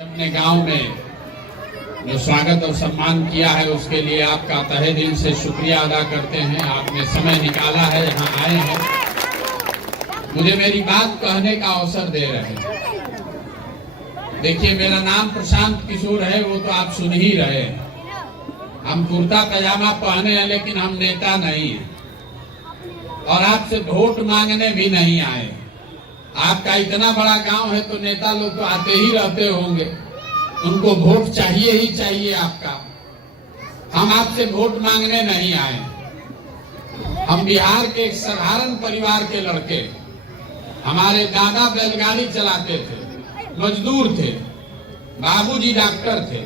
अपने गांव में जो स्वागत और सम्मान किया है उसके लिए आपका तहे दिल से शुक्रिया अदा करते हैं। आपने समय निकाला है, यहाँ आए हैं, मुझे मेरी बात कहने का अवसर दे रहे हैं। देखिए, मेरा नाम प्रशांत किशोर है, वो तो आप सुन ही रहे हैं। हम कुर्ता पैजामा पहने हैं लेकिन हम नेता नहीं हैं और आपसे वोट मांगने भी नहीं आए। आपका इतना बड़ा गांव है तो नेता लोग तो आते ही रहते होंगे, उनको वोट चाहिए ही चाहिए आपका। हम आपसे वोट मांगने नहीं आए। हम बिहार के एक साधारण परिवार के लड़के, हमारे दादा बैलगाड़ी चलाते थे, मजदूर थे, बाबूजी डॉक्टर थे,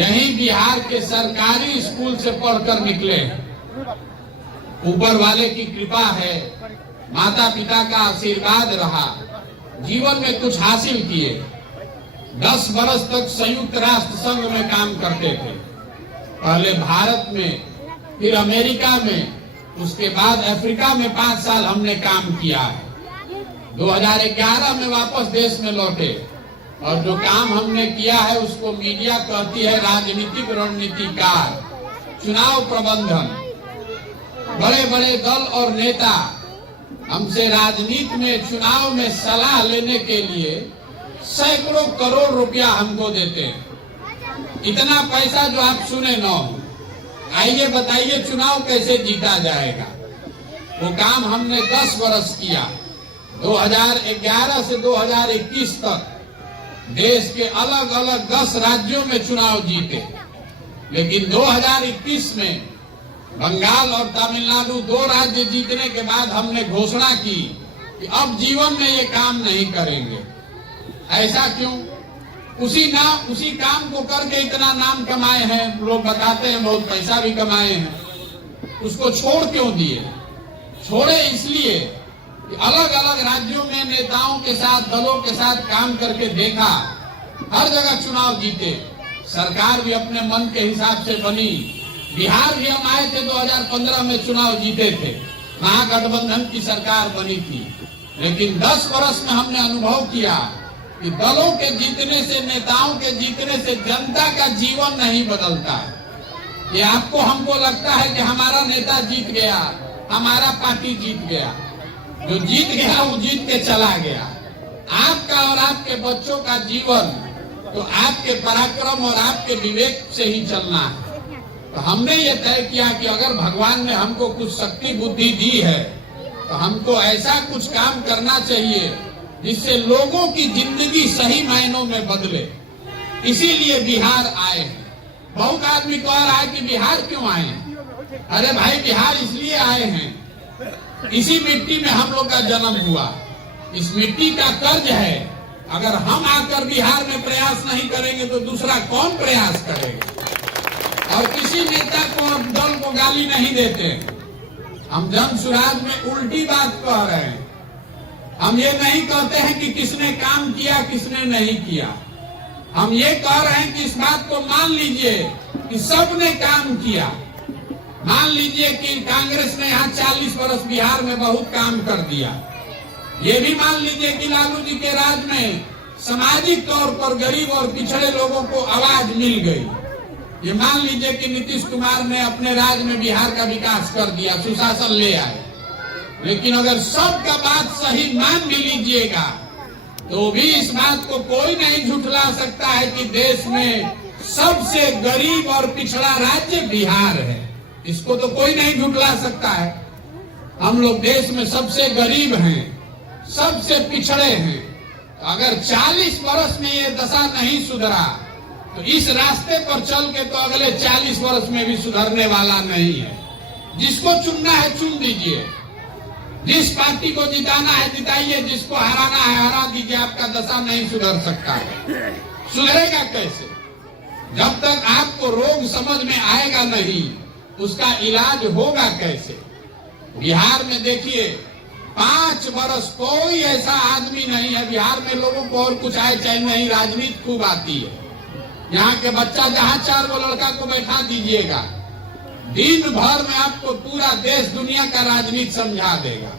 यही बिहार के सरकारी स्कूल से पढ़कर निकले। ऊपर वाले की कृपा है, माता पिता का आशीर्वाद रहा, जीवन में कुछ हासिल किए। 10 बरस तक संयुक्त राष्ट्र संघ में काम करते थे, पहले भारत में, फिर अमेरिका में, उसके बाद अफ्रीका में 5 साल हमने काम किया है। 2011 में वापस देश में लौटे और जो काम हमने किया है उसको मीडिया कहती है राजनीतिक रणनीतिकार, चुनाव प्रबंधन। बड़े बड़े दल और नेता हमसे राजनीति में, चुनाव में सलाह लेने के लिए सैकड़ों करोड़ रुपया हमको देते हैं। इतना पैसा जो आप सुने न हो। आइए बताइए चुनाव कैसे जीता जाएगा। वो काम हमने 10 बरस किया। 2011 से 2021 तक देश के अलग अलग 10 राज्यों में चुनाव जीते, लेकिन 2021 में बंगाल और तमिलनाडु 2 राज्य जीतने के बाद हमने घोषणा की कि अब जीवन में ये काम नहीं करेंगे। ऐसा क्यों? उसी काम को करके इतना नाम कमाए हैं, लोग बताते हैं बहुत पैसा भी कमाए हैं। उसको छोड़ क्यों दिए? छोड़े इसलिए कि अलग अलग राज्यों में नेताओं के साथ, दलों के साथ काम करके देखा, हर जगह चुनाव जीते, सरकार भी अपने मन के हिसाब से बनी। बिहार भी हम आए थे 2015 में, चुनाव जीते थे, महागठबंधन की सरकार बनी थी। लेकिन 10 वर्ष में हमने अनुभव किया कि दलों के जीतने से, नेताओं के जीतने से जनता का जीवन नहीं बदलता है। ये आपको हमको लगता है कि हमारा नेता जीत गया, हमारा पार्टी जीत गया। जो जीत गया वो जीत के चला गया। आपका और आपके बच्चों का जीवन तो आपके पराक्रम और आपके विवेक से ही चलना है। तो हमने ये तय किया कि अगर भगवान ने हमको कुछ शक्ति बुद्धि दी है तो हमको ऐसा कुछ काम करना चाहिए जिससे लोगों की जिंदगी सही मायनों में बदले। इसीलिए बिहार आए हैं। बहुत आदमी कह रहा है कि बिहार क्यों आए हैं? अरे भाई, बिहार इसलिए आए हैं, इसी मिट्टी में हम लोग का जन्म हुआ, इस मिट्टी का कर्ज है। अगर हम आकर बिहार में प्रयास नहीं करेंगे तो दूसरा कौन प्रयास करेगा? और किसी नेता को, दल को गाली नहीं देते। हम जन सुराज में उल्टी बात कह रहे हैं। हम ये नहीं कहते हैं कि किसने काम किया, किसने नहीं किया। हम ये कह रहे हैं कि इस बात को मान लीजिए कि सबने काम किया। मान लीजिए कि कांग्रेस ने यहाँ 40 वर्ष बिहार में बहुत काम कर दिया। ये भी मान लीजिए कि लालू जी के राज में सामाजिक तौर पर गरीब और पिछड़े लोगों को आवाज मिल गई। ये मान लीजिए कि नीतीश कुमार ने अपने राज में बिहार का विकास कर दिया, सुशासन ले आए। लेकिन अगर सबका बात सही मान भी लीजिएगा तो भी इस बात को कोई नहीं झुठला सकता है कि देश में सबसे गरीब और पिछड़ा राज्य बिहार है। इसको तो कोई नहीं झुठला सकता है। हम लोग देश में सबसे गरीब हैं, सबसे पिछड़े हैं। तो अगर 40 वर्ष में ये दशा नहीं सुधरा तो इस रास्ते पर चल के तो अगले 40 वर्ष में भी सुधरने वाला नहीं है। जिसको चुनना है चुन दीजिए, जिस पार्टी को जिताना है जिताइए, जिसको हराना है हरा दीजिए। आपका दशा नहीं सुधर सकता है। सुधरेगा कैसे? जब तक आपको रोग समझ में आएगा नहीं, उसका इलाज होगा कैसे? बिहार में देखिए, 5 वर्ष कोई ऐसा आदमी नहीं है बिहार में, लोगों को और कुछ आए चाहे नहीं, राजनीति खूब आती है। यहाँ के बच्चा जहाँ 4 गो लड़का को बैठा दीजिएगा, दिन भर में आपको पूरा देश दुनिया का राजनीति समझा देगा।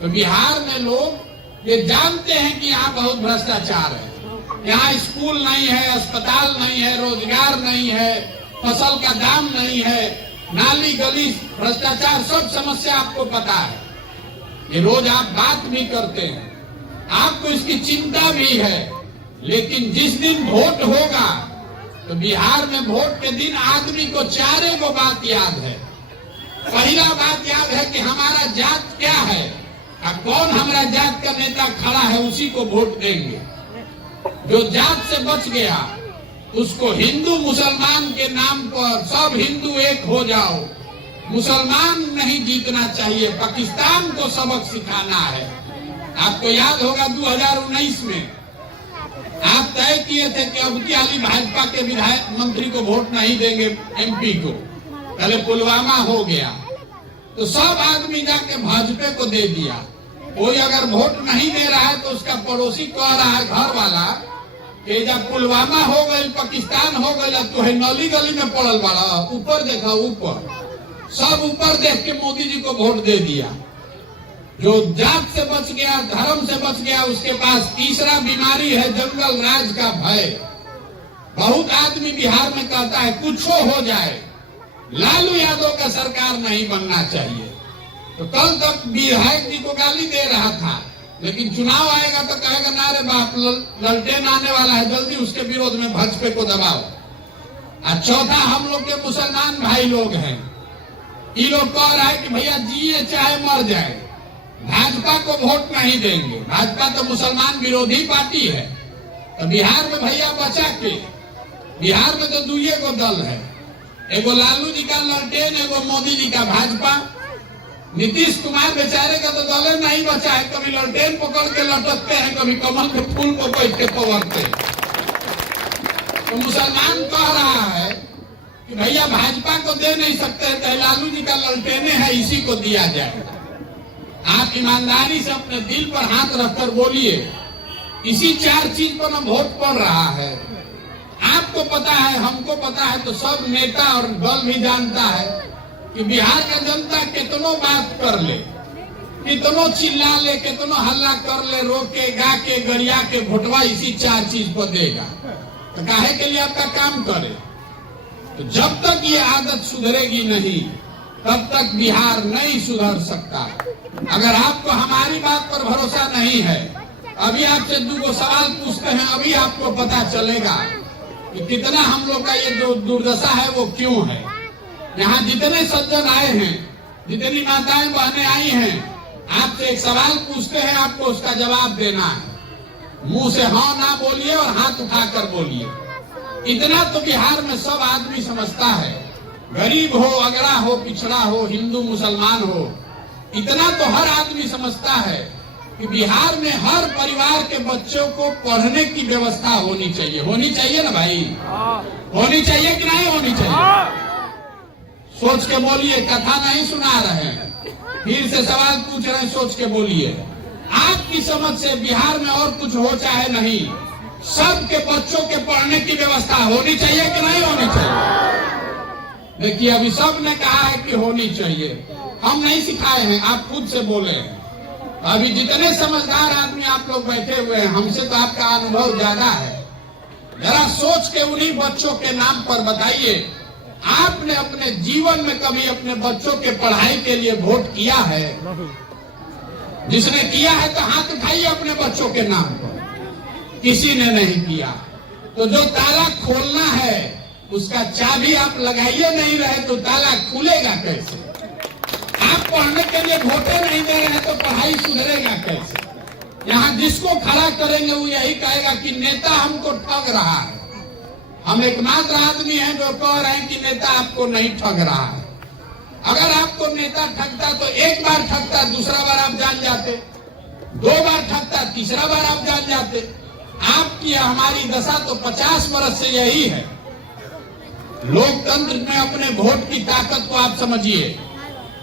तो बिहार में लोग ये जानते हैं कि यहाँ बहुत भ्रष्टाचार है, यहाँ स्कूल नहीं है, अस्पताल नहीं है, रोजगार नहीं है, फसल का दाम नहीं है, नाली गली भ्रष्टाचार, सब समस्या आपको पता है। ये रोज आप बात भी करते हैं, आपको इसकी चिंता भी है। लेकिन जिस दिन वोट होगा तो बिहार में वोट के दिन आदमी को चारे को बात याद है। पहला बात याद है कि हमारा जात क्या है और कौन हमारा जात का नेता खड़ा है, उसी को वोट देंगे। जो जात से बच गया उसको हिंदू मुसलमान के नाम पर सब हिंदू एक हो जाओ, मुसलमान नहीं जीतना चाहिए, पाकिस्तान को सबक सिखाना है। आपको याद होगा 2019 में आप तय किए थे कि अब की हाली भाजपा के विधायक मंत्री को वोट नहीं देंगे, एमपी को। पहले पुलवामा हो गया तो सब आदमी जाके भाजपा को दे दिया। कोई अगर वोट नहीं दे रहा है तो उसका पड़ोसी कह रहा है, घर वाला, कि जब पुलवामा हो गई, पाकिस्तान हो गई, तो है नली गली में पड़ल बड़ा, ऊपर देखा, ऊपर सब ऊपर देख के मोदी जी को वोट दे दिया। जो जात से बच गया, धर्म से बच गया, उसके पास तीसरा बीमारी है जंगल राज का भय। बहुत आदमी बिहार में कहता है कुछ हो जाए, लालू यादव का सरकार नहीं बनना चाहिए। तो कल तक विधायक जी को गाली दे रहा था, लेकिन चुनाव आएगा तो कहेगा ना रे बाप, ललटेन आने वाला है, जल्दी उसके विरोध में भाजपा को दबाओ। और चौथा, हम लोग के मुसलमान भाई लोग हैं, ये लोग कह रहा है कि भैया जिए चाहे मर जाए, भाजपा को वोट नहीं देंगे। भाजपा तो मुसलमान विरोधी पार्टी है। तो बिहार में भैया बचा के, बिहार में तो दुइये को दल है, एगो लालू जी का ललटेन, एगो मोदी जी का भाजपा। नीतीश कुमार बेचारे का तो दल नहीं बचा है, कभी ललटेन पकड़ के लटकते हैं, कभी कमल के फूल को बैठ के पकड़ते। तो मुसलमान कह रहा है कि भैया भाजपा को दे नहीं सकते, तो लालू जी का ललटेने है, इसी को दिया जाए। आप ईमानदारी से अपने दिल पर हाथ रखकर बोलिए, इसी चार चीज पर ना वोट पड़ रहा है। आपको पता है, हमको पता है, तो सब नेता और दल भी जानता है कि बिहार का जनता कितनो बात कर ले, कितनो चिल्ला ले, कितनो हल्ला कर ले, रोके गा के गरिया के वोटवा इसी चार चीज पर देगा। तो काहे के लिए आपका काम करे? तो जब तक ये आदत सुधरेगी नहीं, तब तक बिहार नहीं सुधर सकता। अगर आपको हमारी बात पर भरोसा नहीं है, अभी आपसे दो सवाल पूछते हैं, अभी आपको पता चलेगा कि कितना हम लोग का ये जो दुर्दशा है वो क्यों है। यहाँ जितने सज्जन आए हैं, जितनी माताएं बहनें आई हैं, आपसे एक सवाल पूछते हैं, आपको उसका जवाब देना है। मुंह से हाँ ना बोलिए और हाथ उठाकर बोलिए। इतना तो बिहार में सब आदमी समझता है, गरीब हो, अगड़ा हो, पिछड़ा हो, हिंदू मुसलमान हो, इतना तो हर आदमी समझता है कि बिहार में हर परिवार के बच्चों को पढ़ने की व्यवस्था होनी चाहिए। होनी चाहिए ना भाई? होनी चाहिए कि नहीं होनी चाहिए? सोच के बोलिए, कथा नहीं सुना रहे हैं, फिर से सवाल पूछ रहे हैं, सोच के बोलिए। आपकी समझ से बिहार में और कुछ हो चाहे नहीं, सबके बच्चों के पढ़ने की व्यवस्था होनी चाहिए कि नहीं होनी चाहिए? देखिए, अभी सब ने कहा है कि होनी चाहिए, हम नहीं सिखाए हैं, आप खुद से बोले हैं। अभी जितने समझदार आदमी आप लोग बैठे हुए हैं, हमसे तो आपका अनुभव ज्यादा है। जरा सोच के उन्हीं बच्चों के नाम पर बताइए, आपने अपने जीवन में कभी अपने बच्चों के पढ़ाई के लिए वोट किया है? जिसने किया है तो हाथ उठाइए अपने बच्चों के नाम पर। किसी ने नहीं किया। तो जो ताला खोलना है उसका चाबी आप लगाइए नहीं रहे तो ताला खुलेगा कैसे? आप पढ़ने के लिए वोटे नहीं दे रहे हैं तो पढ़ाई सुधरेगा कैसे? यहाँ जिसको खड़ा करेंगे वो यही कहेगा कि नेता हमको ठग रहा है। हम एकमात्र आदमी हैं जो कह रहे हैं कि नेता आपको नहीं ठग रहा है। अगर आपको नेता ठगता तो एक बार ठगता, दूसरा बार आप जान जाते, दो बार ठगता, तीसरा बार आप जान जाते। आपकी हमारी दशा तो 50 वर्ष से यही है। लोकतंत्र में अपने वोट की ताकत को आप समझिए।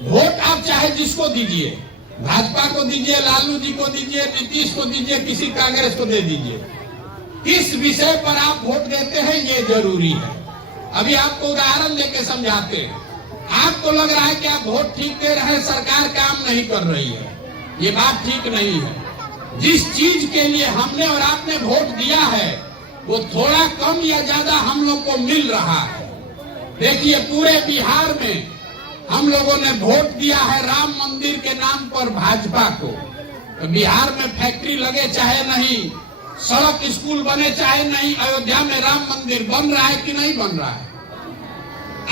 वोट आप चाहे जिसको दीजिए, भाजपा को दीजिए, लालू जी को दीजिए, नीतीश को दीजिए, किसी कांग्रेस को दे दीजिए, किस विषय पर आप वोट देते हैं ये जरूरी है। अभी आपको उदाहरण लेके समझाते हैं। आपको लग रहा है कि आप वोट ठीक दे रहे हैं, सरकार काम नहीं कर रही है, ये बात ठीक नहीं है। जिस चीज के लिए हमने और आपने वोट दिया है वो थोड़ा कम या ज्यादा हम लोग को मिल रहा है। देखिए पूरे बिहार में हम लोगों ने वोट दिया है राम मंदिर के नाम पर भाजपा को। तो बिहार में फैक्ट्री लगे चाहे नहीं, सड़क स्कूल बने चाहे नहीं, अयोध्या में राम मंदिर बन रहा है कि नहीं बन रहा है?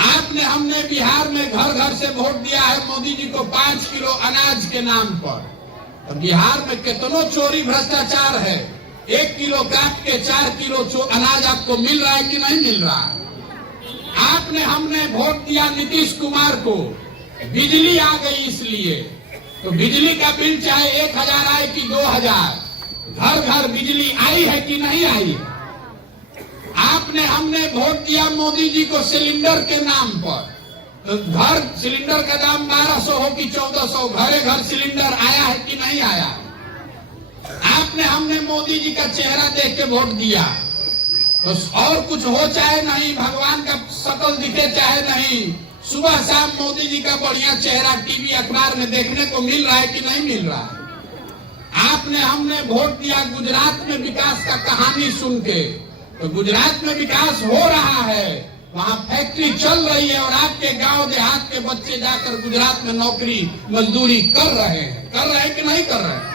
आपने हमने बिहार में घर घर से वोट दिया है मोदी जी को 5 किलो अनाज के नाम पर। तो बिहार में कितनो चोरी भ्रष्टाचार है, 1 किलो काट के 4 किलो अनाज आपको मिल रहा है कि नहीं मिल रहा है? आपने हमने वोट दिया नीतीश कुमार को, बिजली आ गई इसलिए। तो बिजली का बिल चाहे 1000 आए कि 2000, घर घर बिजली आई है कि नहीं आई? आपने हमने वोट दिया मोदी जी को सिलेंडर के नाम पर। तो घर सिलेंडर का दाम 1200 हो कि 1400, घरे घर सिलेंडर आया है कि नहीं आया? आपने हमने मोदी जी का चेहरा देख के वोट दिया। तो और कुछ हो चाहे नहीं, भगवान का शकल दिखे चाहे नहीं, सुबह शाम मोदी जी का बढ़िया चेहरा टीवी अखबार में देखने को मिल रहा है कि नहीं मिल रहा है? आपने हमने वोट दिया गुजरात में विकास का कहानी सुन के। तो गुजरात में विकास हो रहा है, वहाँ फैक्ट्री चल रही है और आपके गांव देहात के बच्चे जाकर गुजरात में नौकरी मजदूरी कर रहे हैं कि नहीं कर रहे हैं?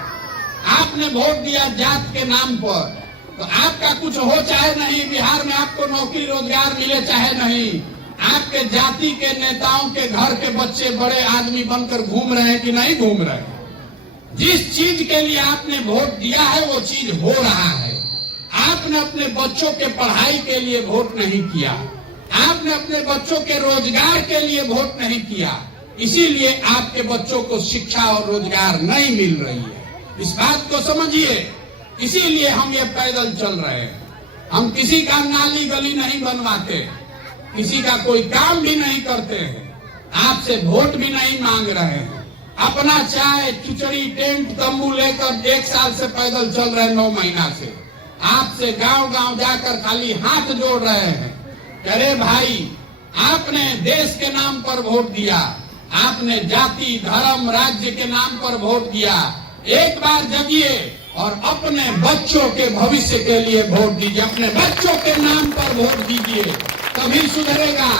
आपने वोट दिया जात के नाम पर। तो आपका कुछ हो चाहे नहीं, बिहार में आपको नौकरी रोजगार मिले चाहे नहीं, आपके जाति के नेताओं के घर के बच्चे बड़े आदमी बनकर घूम रहे हैं कि नहीं घूम रहे हैं? जिस चीज के लिए आपने वोट दिया है वो चीज हो रहा है। आपने अपने बच्चों के पढ़ाई के लिए वोट नहीं किया, आपने अपने बच्चों के रोजगार के लिए वोट नहीं किया, इसीलिए आपके बच्चों को शिक्षा और रोजगार नहीं मिल रही है। इस बात को समझिए, इसीलिए हम ये पैदल चल रहे हैं। हम किसी का नाली गली नहीं बनवाते, किसी का कोई काम भी नहीं करते हैं, आपसे वोट भी नहीं मांग रहे हैं। अपना चाय खिचड़ी टेंट तंबू लेकर 1 साल से पैदल चल रहे हैं, 9 महीना से। आपसे गांव गांव जाकर खाली हाथ जोड़ रहे हैं। अरे भाई, आपने देश के नाम पर वोट दिया, आपने जाति धर्म राज्य के नाम पर वोट दिया। एक बार जगिए और अपने बच्चों के भविष्य के लिए वोट दीजिए, अपने बच्चों के नाम पर वोट दीजिए, तभी सुधरेगा,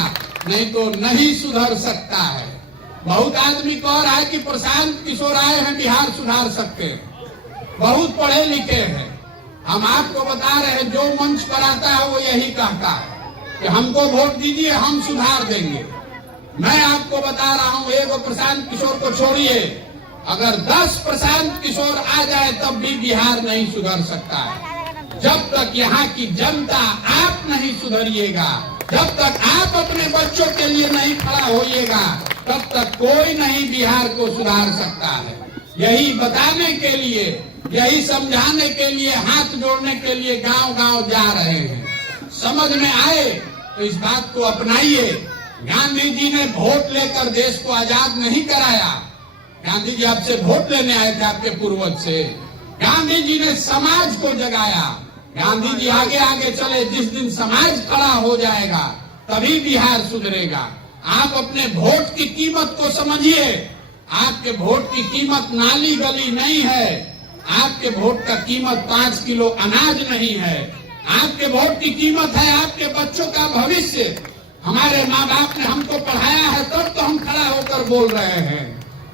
नहीं तो नहीं सुधर सकता है। बहुत आदमी कह रहा है कि प्रशांत किशोर आए हैं बिहार सुधार सकते हैं, बहुत पढ़े लिखे हैं। हम आपको बता रहे हैं, जो मंच पर आता है वो यही कहता है कि हमको वोट दीजिए, हम सुधार देंगे। मैं आपको बता रहा हूँ, एक प्रशांत किशोर को छोड़िए, अगर 10 प्रशांत किशोर आ जाए तब भी बिहार नहीं सुधर सकता है। जब तक यहाँ की जनता आप नहीं सुधरिएगा, जब तक आप अपने बच्चों के लिए नहीं खड़ा होइएगा, तब तक कोई नहीं बिहार को सुधार सकता है। यही बताने के लिए, यही समझाने के लिए, हाथ जोड़ने के लिए गांव गांव जा रहे हैं। समझ में आए तो इस बात को अपनाइए। गांधी जी ने वोट लेकर देश को आजाद नहीं कराया, गांधी जी आपसे वोट लेने आए थे, आपके पूर्वज से। गांधी जी ने समाज को जगाया, गांधी जी आगे आगे चले। जिस दिन समाज खड़ा हो जाएगा तभी बिहार सुधरेगा। आप अपने वोट की कीमत को समझिए। आपके वोट की कीमत नाली गली नहीं है, आपके वोट का कीमत 5 किलो अनाज नहीं है। आपके वोट की कीमत है आपके बच्चों का भविष्य। हमारे माँ बाप ने हमको पढ़ाया है, तब तो हम खड़ा होकर बोल रहे हैं।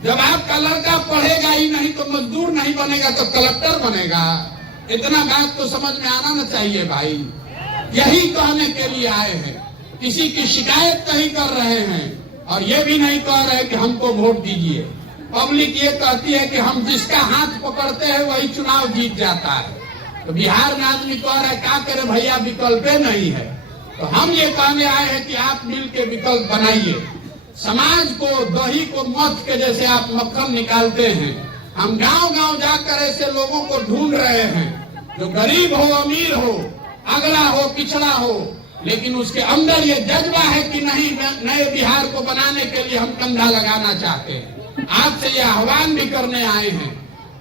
जब आपका लड़का पढ़ेगा ही नहीं तो मजदूर नहीं बनेगा तो कलेक्टर बनेगा। इतना बात तो समझ में आना न चाहिए भाई। यही कहने के लिए आए हैं, किसी की शिकायत नहीं कर रहे हैं और ये भी नहीं कह रहे कि हमको वोट दीजिए। पब्लिक ये कहती है कि हम जिसका हाथ पकड़ते हैं वही चुनाव जीत जाता है। तो बिहार में आदमी कह रहा है क्या करे भैया, विकल्प नहीं है। तो हम ये कहने आए हैं कि आप मिल के विकल्प बनाइए। समाज को दही को मथ के जैसे आप मक्खन निकालते हैं, हम गांव गांव जाकर ऐसे लोगों को ढूंढ रहे हैं जो गरीब हो अमीर हो, अगला हो पिछड़ा हो, लेकिन उसके अंदर ये जज्बा है कि नहीं, नए बिहार को बनाने के लिए हम कंधा लगाना चाहते हैं। आपसे ये आह्वान भी करने आए हैं,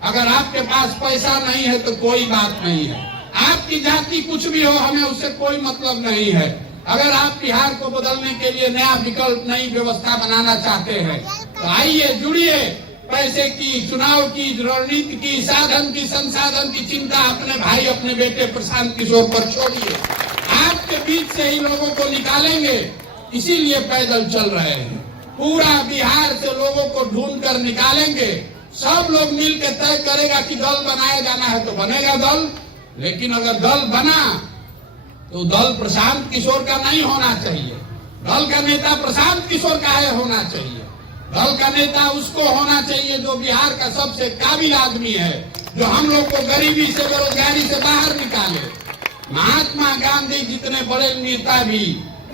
अगर आपके पास पैसा नहीं है तो कोई बात नहीं है, आपकी जाति कुछ भी हो, हमें उससे कोई मतलब नहीं है। अगर आप बिहार को बदलने के लिए नया विकल्प, नई व्यवस्था बनाना चाहते हैं तो आइए, जुड़िए, पैसे की, चुनाव की, रणनीति की, साधन की, संसाधन की चिंता अपने भाई, अपने बेटे प्रशांत किशोर पर छोड़िए। आपके बीच से ही लोगों को निकालेंगे, इसीलिए पैदल चल रहे हैं। पूरा बिहार से लोगों को ढूंढ कर निकालेंगे। सब लोग मिलकर तय करेगा कि दल बनाया जाना है तो बनेगा दल, लेकिन अगर दल बना तो दल प्रशांत किशोर का नहीं होना चाहिए। दल का नेता प्रशांत किशोर का है होना चाहिए। दल का नेता उसको होना चाहिए जो बिहार का सबसे काबिल आदमी है, जो हम लोग को गरीबी से, बेरोजगारी से बाहर निकाले। महात्मा गांधी जितने बड़े नेता भी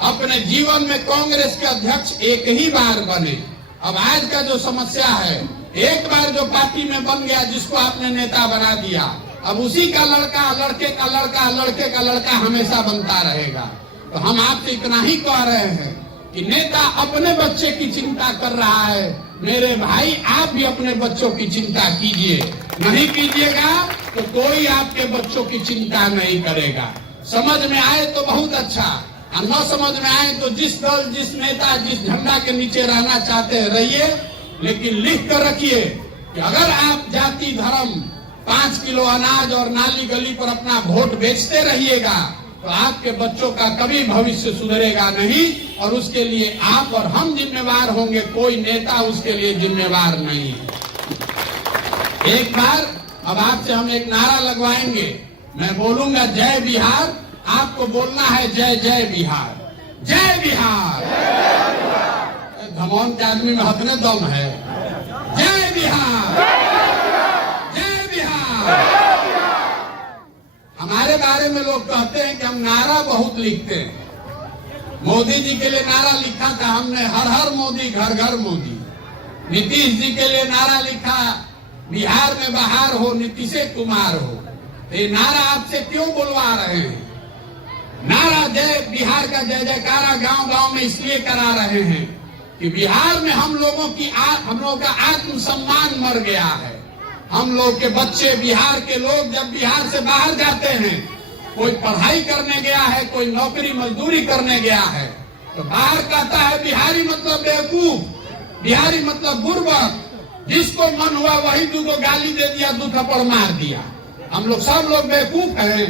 अपने जीवन में कांग्रेस के अध्यक्ष एक ही बार बने। अब आज का जो समस्या है, एक बार जो पार्टी में बन गया, जिसको आपने नेता बना दिया, अब उसी का लड़का, लड़के का लड़का, लड़के का लड़का हमेशा बनता रहेगा। तो हम आपसे इतना ही कह रहे हैं कि नेता अपने बच्चे की चिंता कर रहा है। मेरे भाई, आप भी अपने बच्चों की चिंता कीजिए। नहीं कीजिएगा तो कोई आपके बच्चों की चिंता नहीं करेगा। समझ में आए तो बहुत अच्छा, और न समझ में आए तो जिस दल, जिस नेता, जिस झंडा के नीचे रहना चाहते हैं रहिए, लेकिन लिख कर रखिए कि अगर आप जाति, धर्म, 5 किलो अनाज और नाली गली पर अपना वोट बेचते रहिएगा तो आपके बच्चों का कभी भविष्य सुधरेगा नहीं, और उसके लिए आप और हम जिम्मेवार होंगे, कोई नेता उसके लिए जिम्मेवार नहीं है। एक बार अब आपसे हम एक नारा लगवाएंगे। मैं बोलूंगा जय बिहार, आपको बोलना है जय जय बिहार, जय बिहार। धमौन के आदमी में हथने दम है। जय बिहार, जय बिहार। हमारे बारे में लोग कहते हैं कि हम नारा बहुत लिखते हैं। मोदी जी के लिए नारा लिखा था हमने, हर हर मोदी, घर घर मोदी। नीतीश जी के लिए नारा लिखा, बिहार में बहार हो, नीतीश कुमार हो। ये नारा आपसे क्यों बुलवा रहे हैं? नारा जय बिहार का जय जयकारा गांव गांव में इसलिए करा रहे हैं कि बिहार में हम लोगों का आत्मसम्मान मर गया है। हम लोग के बच्चे, बिहार के लोग जब बिहार से बाहर जाते हैं, कोई पढ़ाई करने गया है, कोई नौकरी मजदूरी करने गया है, तो बाहर कहता है बिहारी मतलब बेवकूफ, बिहारी मतलब बुर्बक। जिसको मन हुआ वही दूगो गाली दे दिया, 2 थप्पड़ मार दिया। हम लोग सब लोग बेवकूफ हैं।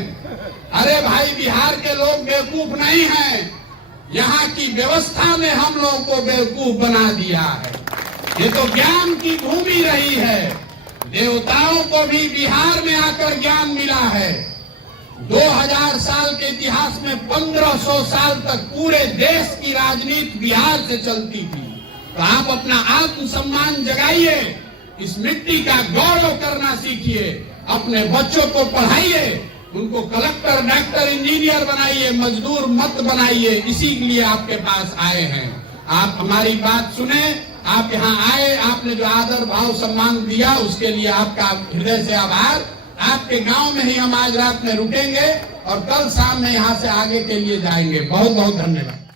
अरे भाई, बिहार के लोग बेवकूफ नहीं हैं, यहाँ की व्यवस्था ने हम लोगों को बेवकूफ बना दिया है। ये तो ज्ञान की भूमि रही है। देवताओं को भी बिहार में आकर ज्ञान मिला है। 2000 साल के इतिहास में 1500 साल तक पूरे देश की राजनीति बिहार से चलती थी। तो आप अपना आत्मसम्मान जगाइए, इस मिट्टी का गौरव करना सीखिए, अपने बच्चों को पढ़ाइए, उनको कलेक्टर, डॉक्टर, इंजीनियर बनाइए, मजदूर मत बनाइए। इसी लिए आपके पास आए हैं। आप हमारी बात सुने, आप यहाँ आए, आपने जो आदर भाव सम्मान दिया उसके लिए आपका हृदय से आभार। आपके गांव में ही हम आज रात में रुकेंगे और कल शाम में यहाँ से आगे के लिए जाएंगे। बहुत बहुत धन्यवाद।